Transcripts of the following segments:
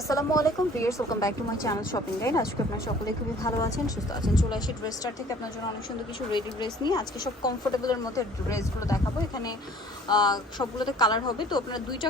আসসালামু আলাইকুম viewers, welcome back to my channel shopping guide. আজকে আপনারা সকলে খুবই ভালো আছেন, সুস্থ আছেন। চলে আসি ড্রেস স্টার থেকে আপনার জন্য অনেক সুন্দর কিছু রেডি ড্রেস নিয়ে। আজকে সব কমফোর্টেবলের মধ্যে ড্রেসগুলো দেখাবো। এখানে সবগুলোতে কালার হবে, তো আপনারা দুইটা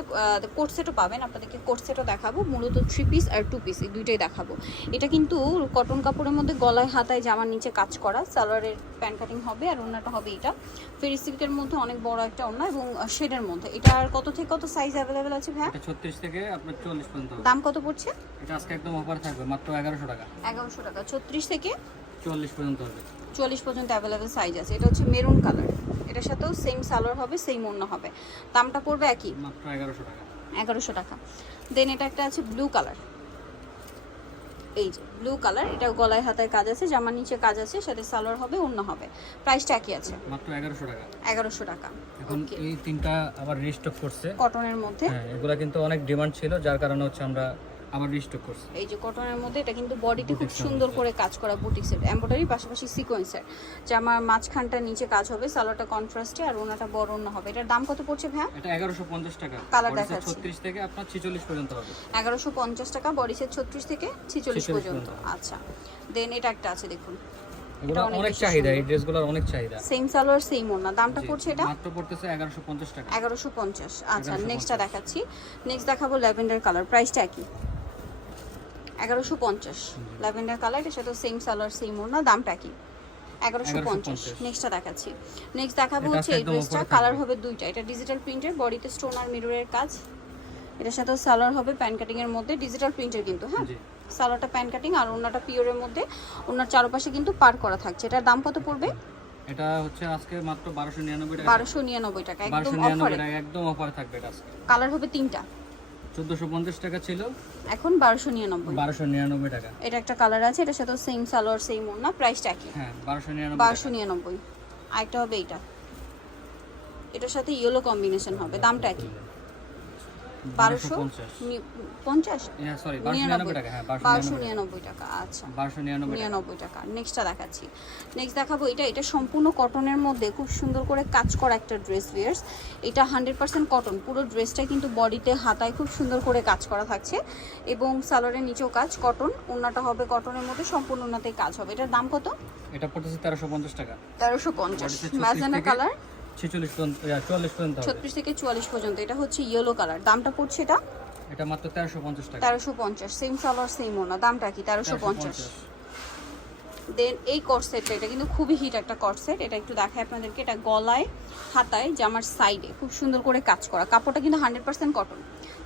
কোট সেটও পাবেন। আপনাদেরকে কোট সেটও দেখাবো, মূলত 3 পিস আর 2 পিস এই দুইটাই দেখাবো। এটা কিন্তু কটন কাপড়ের মধ্যে গলায় হাতায় জামার নিচে কাজ করা, সালোয়ারের প্যান্ট কাটিং হবে আর ওড়নাটা হবে এটা ফেরি সিল্কের মধ্যে, অনেক বড় একটা ওড়না এবং শেডের মধ্যে। এটার কত থেকে কত সাইজ অ্যাভেলেবেল আছে ভাই? এটা 36 থেকে আপনার 40 পর্যন্ত। দাম কত পড়ছে? এটা আজকে একদম অফার থাকবে, মাত্র 1100 টাকা। 1100 টাকা, 36 থেকে 40 পর্যন্ত হবে। 40 পর্যন্ত অ্যাভেলেবেল সাইজ আছে। এটা হচ্ছে মেরুন কালার, এটার সাথেও সেম সালোয়ার হবে, সেম ওড়না হবে। দামটা পড়বে একই, মাত্র 1100 টাকা। 1100 টাকা। দেন এটা একটা আছে ব্লু কালার, এই যে ব্লু কালার, এটা গলায় হাতায় কাজ আছে, জামার নিচে কাজ আছে, সাথে সালোয়ার হবে, ওড়না হবে। প্রাইসটা একই আছে, মাত্র 1100 টাকা। 1100 টাকা। এখন এই তিনটা আবার রিস্টক করছে কটনের মধ্যে, হ্যাঁ, এগুলা কিন্তু অনেক ডিমান্ড ছিল, যার কারণে হচ্ছে আমরা আবার রিস্টক করছি। এই যে কটনের মধ্যে, এটা কিন্তু বডিতে খুব সুন্দর করে কাজ করা বুটিক্সের এমব্রয়ডারি, পাশাপাশি সিকোয়েন্সের। জামার মাঝখানটা নিচে কাজ হবে, সালোয়ারটা কন্ট্রাস্টে আর ওনাটা বড় ওড়না হবে। এটার দাম কত পড়ছে ভাই? এটা 1150 টাকা। কালার বডি সেট দেখাচ্ছি। 36 থেকে আপনার 46 পর্যন্ত হবে। 1150 টাকা, বডি সেট 36 থেকে 46 পর্যন্ত। আচ্ছা, দেন এটা একটা আছে দেখুন, এগুলো অনেক চাহিদা, এই ড্রেসগুলোর অনেক চাহিদা। সেম সালোয়ার সেম ওড়না। দামটা পড়ছে এটা মাত্র পড়তেছে 1150 টাকা। 1150। আচ্ছা, নেক্সটটা দেখাচ্ছি। নেক্সট দেখাবো ল্যাভেন্ডার কালার, প্রাইসটা একই 1150। ল্যাভেন্ডার কালার, এর সাথে সেম সালোয়ার সেম ওড়না, দামটা কি 1150। নেক্সটটা দেখাচ্ছি। নেক্সট দেখাবো হচ্ছে এই ড্রেসটা, কালার হবে দুইটা। এটা ডিজিটাল প্রিন্টের, বডিতে স্টোন আর মিররের কাজ। এটার সাথে সালোয়ার হবে প্যান কাটিং এর মধ্যে, ডিজিটাল প্রিন্টের কিন্তু, হ্যাঁ সালোয়ারটা প্যান কাটিং আর ওড়নাটা পিওরের মধ্যে। ওড়নার চারপাশে কিন্তু পার করা থাকছে। এটার দাম কত পড়বে? এটা হচ্ছে আজকে মাত্র 1299 টাকা। 1299 টাকা, একদম 1299 অফারে। টাকা, একদম অফার থাকবে এটা আজকে। কালার হবে তিনটা, 1450 টাকা ছিল, এখন 1299। 1299 টাকা। এটা একটা কালার আছে, এটার সাথে সেম সালোয়ার সেম ওড়না, প্রাইসটা কি হ্যাঁ 1299 টাকা। 1299। আরেকটা হবে এইটা, এটার সাথে ইয়েলো কম্বিনেশন হবে, দামটা কি 1250। হ্যাঁ সরি 1299 টাকা। হ্যাঁ 1299 টাকা। আচ্ছা 1299 টাকা। নেক্সটটা দেখাচ্ছি। নেক্সট দেখাবো এটা সম্পূর্ণ কটনের মধ্যে খুব সুন্দর করে কাজ করা একটা ড্রেস ভিয়ার্স। এটা 100% কটন, পুরো ড্রেসটা কিন্তু বডিতে হাতায় খুব সুন্দর করে কাজ করা থাকছে এবং সালোয়ারের নিচেও কাজ কটন। ওড়নাটা হবে কটনের মধ্যে, সম্পূর্ণ ওড়নাতে কাজ হবে। এটার দাম কত? এটা পড়তেছে 1350 টাকা। 1350। ম্যাজেন্টা কালার, 46 পর্যন্ত 44 পর্যন্ত হবে। 36 থেকে 44 পর্যন্ত। এটা হচ্ছে ইয়েলো কালার, দামটা পড়ছে এটা এটা মাত্র 1350 টাকা। 1350। সেম সালোয়ার সেম ওড়না, দামটা কি 1350। দেন এই কট সেটটা, এটা কিন্তু খুবই হিট একটা কট সেট। এটা একটু দেখায় আপনাদেরকে, এটা গলায় হাতায় জামার সাইডে খুব সুন্দর করে কাজ করা, কাপড়টা কিন্তু 100% কটন,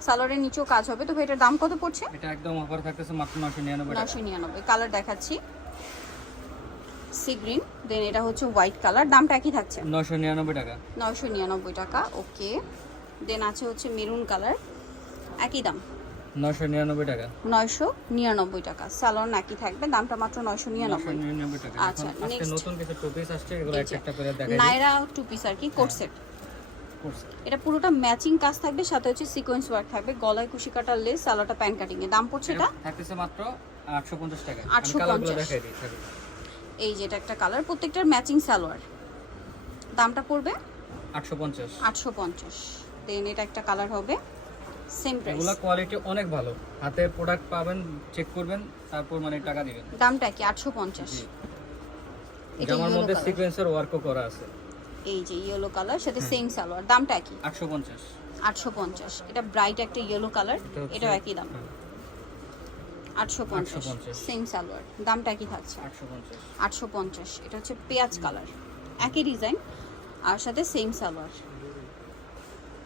সালোয়ারের নিচেও কাজ হবে। তো এটার দাম কত পড়ছে? এটা একদম অফার থাকতেছে মাত্র 999 টাকা। 999। কালার দেখাচ্ছি, সি গ্রিন। দেন এটা হচ্ছে হোয়াইট কালার, দামটা একই থাকছে 999 টাকা। 999 টাকা। ওকে। দেন আছে হচ্ছে মেরুন কালার, একই দাম 999 টাকা। 999 টাকা। সালোয়ার একই থাকবে, দামটা মাত্র 999। 999 টাকা। আচ্ছা, আজকে নেক্সট নতুন কিছু টু পিস আসছে, এগুলো একটা একটা করে দেখাই দিই। নাইরা টু পিস আর কি, কোট সেট। এটা পুরোটা ম্যাচিং কাজ থাকবে, সাথে হচ্ছে সিকোয়েন্স ওয়ার্ক থাকবে, গলায় কুশি কাটার লেস, সালোয়ারটা প্যান কাটিং এ। দাম পড়ছে এটা থাকতেছে মাত্র 850 টাকা। 850 কালারগুলো দেখাই দিই থাকবে। এই যে এটা একটা কালার, প্রত্যেকটার ম্যাচিং সালোয়ার। দামটা পড়বে 850। 850। দেন এটা একটা কালার হবে, সেম প্রাইস। এগুলা কোয়ালিটি অনেক ভালো, হাতে প্রোডাক্ট পাবেন, চেক করবেন, তারপর মানে টাকা দিবেন। দামটা কি 850। এটা জামার ইয়েলো মধ্যে কালার, সিকোয়েন্সের ওয়ার্কও করা আছে। এই যে ইয়েলো কালার, সাথে সেম সালোয়ার, দামটা কি 850। 850। এটা ব্রাইট একটা ইয়েলো কালার, এটাও একই দাম 850। সেম সালোয়ার, দামটা কি থাকছে 850। 850। এটা হচ্ছে পেঁয়াজ কালার, একই ডিজাইন আর সাথে সেম সালোয়ার,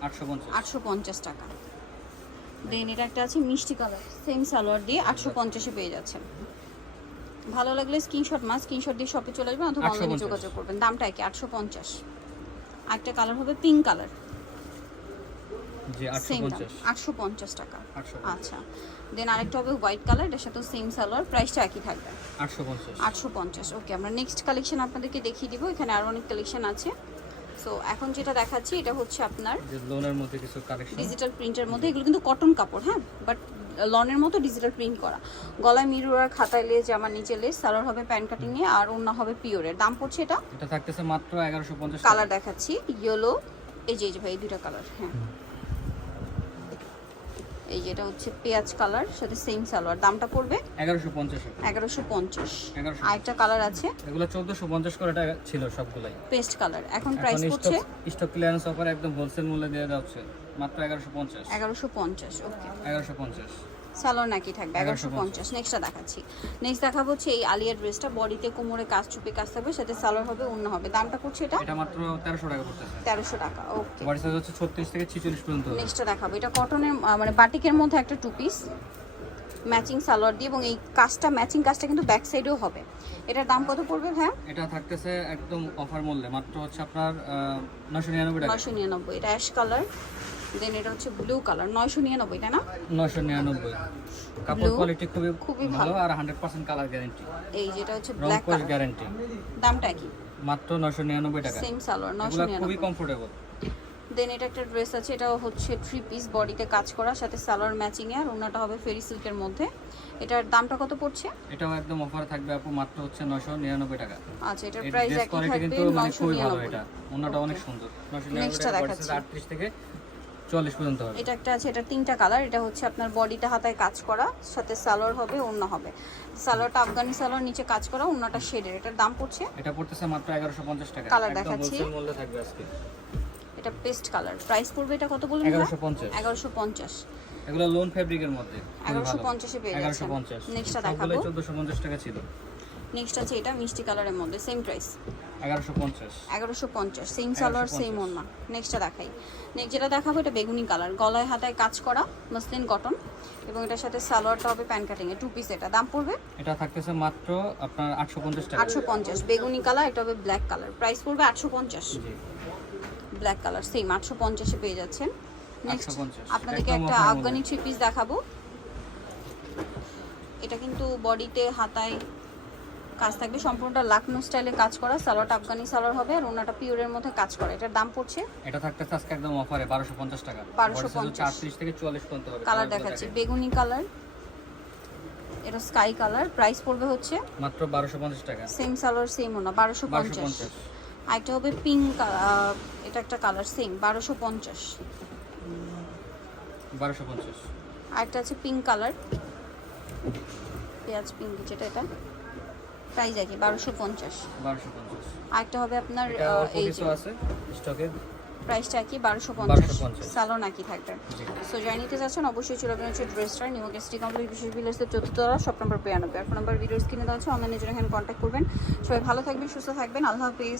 850। 850 টাকা। দেন এটা একটা আছে মিষ্টি কালার, সেম সালোয়ার দিয়ে 850-এ পেয়ে যাচ্ছেন। ভালো লাগলে স্ক্রিনশট দিয়ে শপে চলে আসবেন অথবা অনলাইনে 850 যোগাযোগ করবেন। দামটা কি 850। আরেকটা কালার হবে পিঙ্ক কালার, জি সেম দাম 850। 850 টাকা। 850। আচ্ছা, দেন আরেকটা হবে হোয়াইট কালার, এটার সাথে সেম সালোয়ার, প্রাইসটা একই থাকবে 850। 850। ওকে, আমরা নেক্সট কালেকশন আপনাদেরকে দেখিয়ে দিব, এখানে আরো অনেক কালেকশন আছে। সো এখন যেটা দেখাচ্ছি এটা হচ্ছে আপনার যে লোনের মধ্যে কিছু কালেকশন, ডিজিটাল প্রিন্টের মধ্যে। এগুলো কিন্তু কটন কাপড়, হ্যাঁ, বাট লনের মতো ডিজিটাল প্রিন্ট করা, গলায় মিরর আর খাতায় লেস, জামার নিচে লেস, সালোয়ার হবে প্যান কাটিং এ আর ওড়না হবে পিওরের। দাম পড়ছে এটা থাকতেছে মাত্র 1150 টাকা। কালার দেখাচ্ছি, ইয়েলো, এই যে ভাই এই দুইটা কালার, হ্যাঁ এই যেটা হচ্ছে পেঁয়াজ কালার, সাথে সেম সালোয়ার, দামটা পড়বে 1150 1150। 1150 আরেকটা কালার আছে এগুলো 1450 করে টাকা ছিল সবগুলাই। পেস্ট কালার, এখন প্রাইস পড়ছে স্টক ক্লিয়ারেন্স অফার একদম হোলসেল মূল্যে দিয়ে যাচ্ছে মাত্র 1150 1150। ওকে, 1150 সালোয়ার নাকি থাকবে 1150। নেক্সটটা দেখাচ্ছি। নেক্সট দেখাবো হচ্ছে এই আলিয়া ড্রেসটা, বডিতে কোমরে কাজ চুপে কাজ থাকবে, সাথে সালোয়ার হবে, অন্য হবে, দামটা পড়ছে এটা এটা মাত্র 1300 টাকা পড়তেছে। 1300 টাকা। ওকে, বডি সাইজ হচ্ছে 36 থেকে 46 পর্যন্ত হবে। নেক্সটটা দেখাবো, এটা কটনের মানে বাটিকের মধ্যে একটা টু পিস ম্যাচিং সালোয়ার দিয়ে, এবং এই কাজটা ম্যাচিং কাজটা কিন্তু ব্যাক সাইডেও হবে। এটার দাম কত পড়বে ভাই? এটা থাকতেছে একদম অফার মূল্যে মাত্র হচ্ছে আপনার 999 টাকা। 999। এটা অ্যাশ কালার, দেন এটা হচ্ছে ব্লু কালার, 999 তাই না? 999। কাপড় Blue, কোয়ালিটি খুবই ভালো। ভালো আর 100% কালার গ্যারান্টি, এই যেটা হচ্ছে রং ব্ল্যাক কস কালার, গ্যারান্টি। দামটা কি? মাত্র 999 টাকা। সেম সালোয়ার এগুলো খুবই 999। কমফোর্টেবল। দেন এটা একটা ড্রেস আছে, এটাও হচ্ছে থ্রি পিস, বডিতে কাজ করা, সাথে সালোয়ার ম্যাচিং এ, আর ওনাটা হবে ফেরি সিল্কের মধ্যে। এটার দামটা কত পড়ছে? এটাও একদম অফার থাকবে আপু, মাত্র হচ্ছে 999 টাকা। আচ্ছা, এটার প্রাইস ড্রেস একই কোয়ালিটি থাকবে কিন্তু মানে খুবই ভালো। 999। এটা ওনাটা অনেক সুন্দর। 999 নেক্সটটা টাকা, দেখাচ্ছি। 38 থেকে 40 পর্যন্ত হবে। এটা একটা আছে, এটা তিনটা কালার। এটা হচ্ছে আপনার বডিতে হাতায় কাজ করা, সাথে সালোয়ার হবে, ওড়না হবে। সালোয়ারটা আফগানি সালোয়ার, নিচে কাজ করা, ওড়নাটা শেডের। এটার দাম পড়ছে, এটা পড়তেছে মাত্র 1150 টাকা। কালার একদম দেখাচ্ছি। হোলসেল মূল্যে থাকবে আজকে। এটা পেস্ট কালার, প্রাইস পড়বে এটা কত বলুন? 1150। 1150। এগুলো লোন ফেব্রিকের মধ্যে 1150 এ পেয়ে যাচ্ছেন। 1150। নেক্সটটা সবগুলো দেখাবো। 1450 টাকা ছিল। নেক্সট আছে এটা মিষ্টি কালারের মধ্যে, same price 1150। 1150, same salwar same ওড়না। নেক্সটটা দেখাই। নেক্সট যেটা দেখাবো, এটা বেগুনি কালার, গলায় হাতায় কাজ করা, মসলিন কটন, এবং এটার সাথে সালোয়ারটা হবে প্যান কাটিং এ, টু পিস। এটা দাম পড়বে এটা থাকতেছে মাত্র আপনার 850 টাকা। 850। বেগুনি কালার, এটা হবে ব্ল্যাক কালার, প্রাইস পড়বে 850। জি, ব্ল্যাক কালার সেম 850 এ পেয়ে যাচ্ছেন। নেক্সট 850 আপনাদেরকে একদম একটা offer আফগানি মূল্যে। থ্রি পিস দেখাবো। এটা কিন্তু বডিতে হাতায় কাজ থাকবে, সম্পূর্ণটা লাকনো স্টাইলে কাজ করা, সালোয়ারটা আফগানি সালোয়ার হবে, আর ওনাটা পিওরের মধ্যে কাজ করা। এটার দাম পড়ছে, এটা থাকতেছে আজকে একদম অফারে 1250 টাকা। 1250 38 থেকে 40 পর্যন্ত হবে। কালার দেখাচ্ছি। বেগুনি কালার, এটা স্কাই কালার, প্রাইস পড়বে হচ্ছে মাত্র 1250 টাকা। সেম সালোয়ার সেম ওনা, 1250। 1250। আরেকটা হবে পিঙ্ক, এটা একটা কালার সেম 1250। 1250। আরেকটা আছে পিঙ্ক কালার, পেঁয়াজ পিঙ্ক যেটা, এটা প্রাইস একই 1250। 1250। আরেকটা হবে আপনার এটা অল্প এই কিছু যে আছে স্টকে। প্রাইসটা একই 1250। 1250 সালোয়ার নাকি থাকবে। জি। সো যাই নিতে যাচ্ছেন অবশ্যই চলে আসবেন হচ্ছে ড্রেসটা নিউ গেস্টি কমপ্লিট বিশেষ বিলাসের 4th তলা, শপ নম্বর 92। আর ফোন নাম্বার ভিডিওর স্ক্রিনে দেওয়া আছে, অনলাইনে জন্য এখানে কন্ট্যাক্ট করবেন। সবাই ভালো থাকবেন, সুস্থ থাকবেন, আল্লাহ হাফেজ।